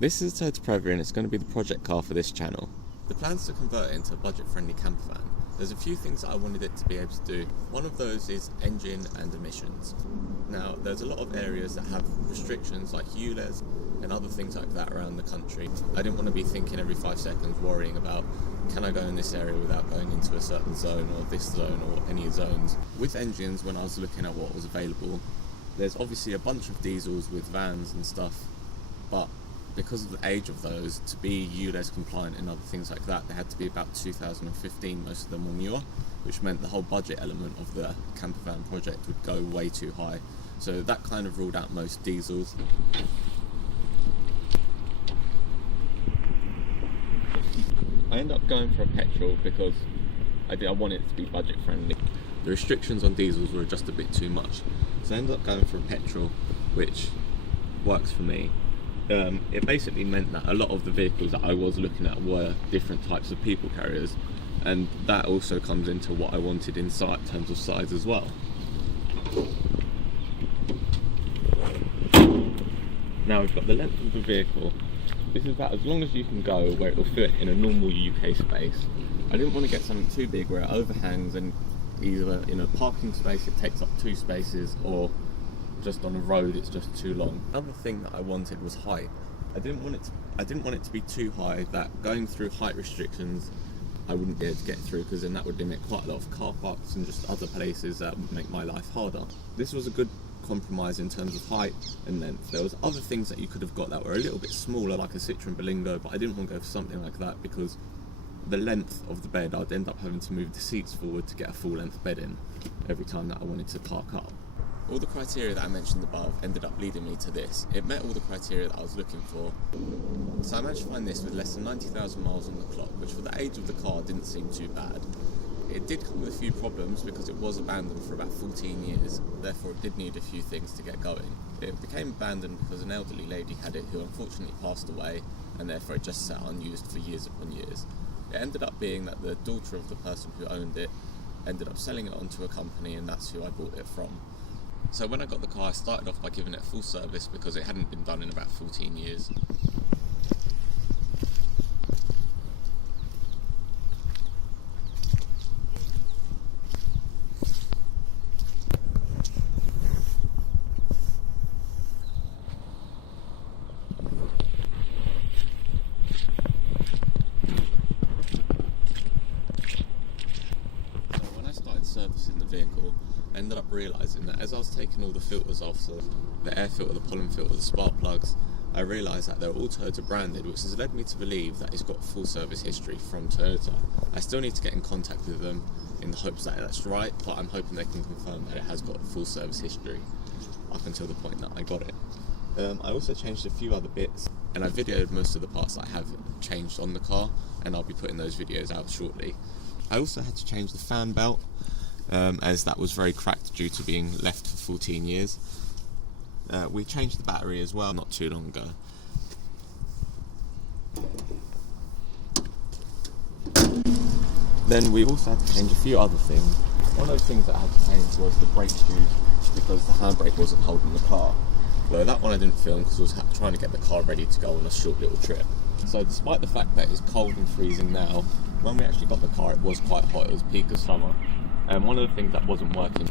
This is a Toyota Previa and it's going to be the project car for this channel. The plan's to convert it into a budget-friendly campervan. There's a few things that I wanted it to be able to do. One of those is engine and emissions. Now, there's a lot of areas that have restrictions like ULEZ and other things like that around the country. I didn't want to be thinking every 5 seconds worrying about, can I go in this area without going into a certain zone or this zone or any zones. With engines, when I was looking at what was available, there's obviously a bunch of diesels with vans and stuff, but because of the age of those, to be ULEZ compliant and other things like that, they had to be about 2015, most of them were newer, which meant the whole budget element of the campervan project would go way too high. So that kind of ruled out most diesels. I ended up going for a petrol because I wanted it to be budget friendly. The restrictions on diesels were just a bit too much, so I ended up going for a petrol, which works for me. It basically meant that a lot of the vehicles that I was looking at were different types of people carriers, and that also comes into what I wanted in terms of size as well. Now we've got the length of the vehicle. This is about as long as you can go where it will fit in a normal UK space. I didn't want to get something too big where it overhangs and either in a parking space it takes up 2 spaces or just on a road it's just too long. Another thing that I wanted was height. I didn't want it to be too high that going through height restrictions I wouldn't be able to get through, because then that would limit quite a lot of car parks and just other places that would make my life harder. This was a good compromise in terms of height and length. There was other things that you could have got that were a little bit smaller, like a Citroen Berlingo, but I didn't want to go for something like that because the length of the bed, I'd end up having to move the seats forward to get a full length bed in every time that I wanted to park up. All the criteria that I mentioned above ended up leading me to this. It met all the criteria that I was looking for. So I managed to find this with less than 90,000 miles on the clock, which for the age of the car didn't seem too bad. It did come with a few problems because it was abandoned for about 14 years, therefore it did need a few things to get going. It became abandoned because an elderly lady had it who unfortunately passed away, and therefore it just sat unused for years upon years. It ended up being that the daughter of the person who owned it ended up selling it onto a company, and that's who I bought it from. So when I got the car, I started off by giving it full service because it hadn't been done in about 14 years. Servicing the vehicle, I ended up realising that as I was taking all the filters off, so the air filter, the pollen filter, the spark plugs, I realised that they're all Toyota branded, which has led me to believe that it's got full service history from Toyota. I still need to get in contact with them in the hopes that that's right, but I'm hoping they can confirm that it has got full service history up until the point that I got it. I also changed a few other bits, and I videoed most of the parts that I have changed on the car, and I'll be putting those videos out shortly. I also had to change the fan belt, as that was very cracked due to being left for 14 years. We changed the battery as well not too long ago. Then we also had to change a few other things. One of those things that I had to change was the brake shoes because the handbrake wasn't holding the car. Though that one I didn't film because I was trying to get the car ready to go on a short little trip. So despite the fact that it's cold and freezing now, when we actually got the car it was quite hot, it was peak of summer. And one of the things that wasn't working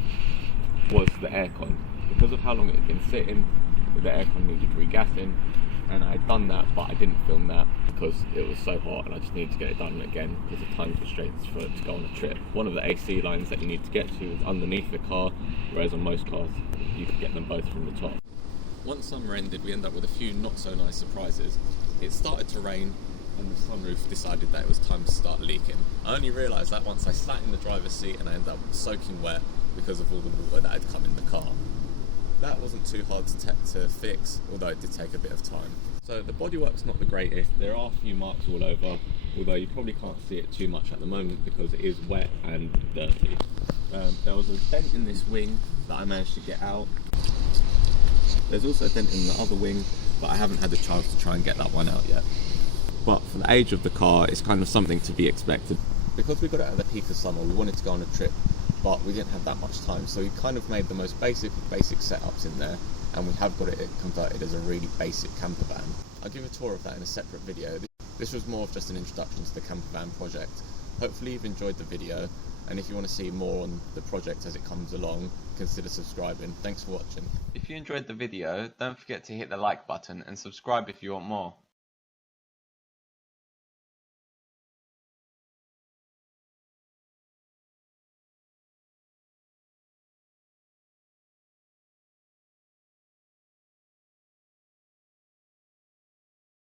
was the aircon. Because of how long it had been sitting, the aircon needed regassing, and I had done that, but I didn't film that because it was so hot and I just needed to get it done again because of time constraints for it to go on a trip. One of the AC lines that you need to get to is underneath the car, whereas on most cars you can get them both from the top. Once summer ended, we ended up with a few not so nice surprises. It started to rain and the sunroof decided that it was time to start leaking. I only realised that once I sat in the driver's seat and I ended up soaking wet because of all the water that had come in the car. That wasn't too hard to fix, although it did take a bit of time. So the bodywork's not the greatest. There are a few marks all over, although you probably can't see it too much at the moment because it is wet and dirty. There was a dent in this wing that I managed to get out. There's also a dent in the other wing, but I haven't had the chance to try and get that one out yet. But for the age of the car, it's kind of something to be expected. Because we got it at the peak of summer, we wanted to go on a trip, but we didn't have that much time, so we kind of made the most basic setups in there. and we have got it converted as a really basic camper van. I'll give a tour of that in a separate video. This was more of just an introduction to the campervan project. Hopefully you've enjoyed the video, and if you want to see more on the project as it comes along, consider subscribing. Thanks for watching. If you enjoyed the video, don't forget to hit the like button and subscribe if you want more.